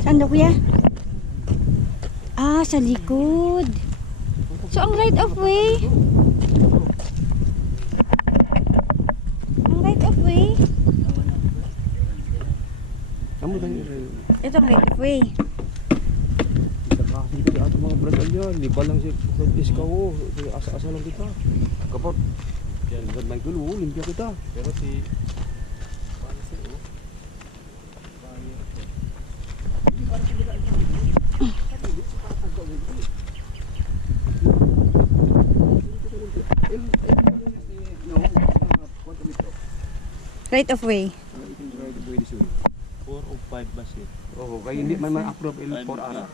Saan daw kuya? Ah, sa likod. So ang right of way. Ang right of way. Ito ang right of way. Dito ato mga bragal yan, liba lang si Kurtis ka o, asa-asa lang kita. Kapag, yan, may gulo, limpya kita. Pero si, Right of way. 4 o 5 ba siya? Oo, kaya hindi man approve il 4 ara.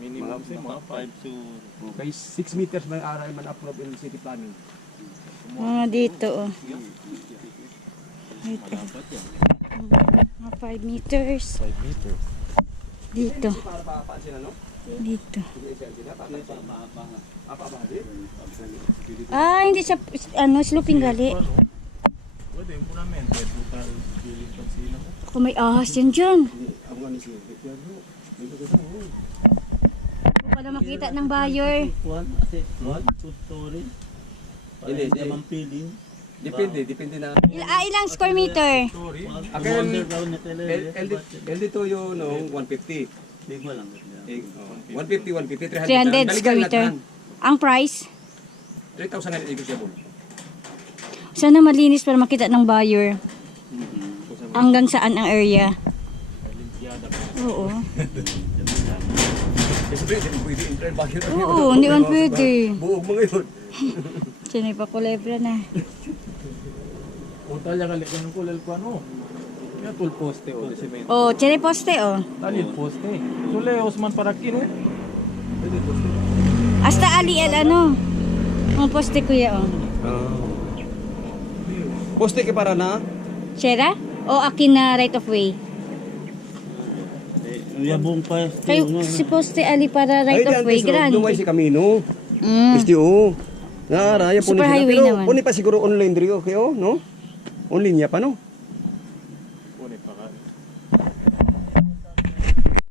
Minimum siya, mga 5 to... Kaya 6 meters man ara man approve il city planning. Mga dito oh. Right of mga 5 meters. 5 meters. Dito. Para pa sila no? Dito. Apa ba di? Ah, hindi siya ano, sloping gali. Pwede yung punament, pwede yung parang feeling pansina ko. Kung may ahas yan dyan. Ang ano siya, Kung pala makita ng buyer. 2 story. Hindi, Parang naman feeling. depende na. Ilang square meter? Story. Akin, Underground na tele. LD to yung no, 150. Big mo lang. 150, 300. 300 square meter. Ang price? 3,000 ang negotiable. Sana malinis para makita ng buyer. Hanggang saan ang area? Oo. Siyempre, hindi pwede entry buyer. Oo, hindi man pwede. Buog mo ngayon. Sinay pa kulebra na. Punta niya kali ng kulal ko ano. Kaya tul poste o de cemento. Oh, cherry poste oh. Talil poste. Sule Osman Parakin eh. Hasta ali el ano. Ang poste kuya oh. Poste ke para na? Sera? O akin na right of way? Yabong pa. Kayo si poste ali para right of way grande. Lumay si Camino. Mm. STO. Naraya po Super highway pero naman. Puni pa siguro online diri okay oh, no? On linya pa no?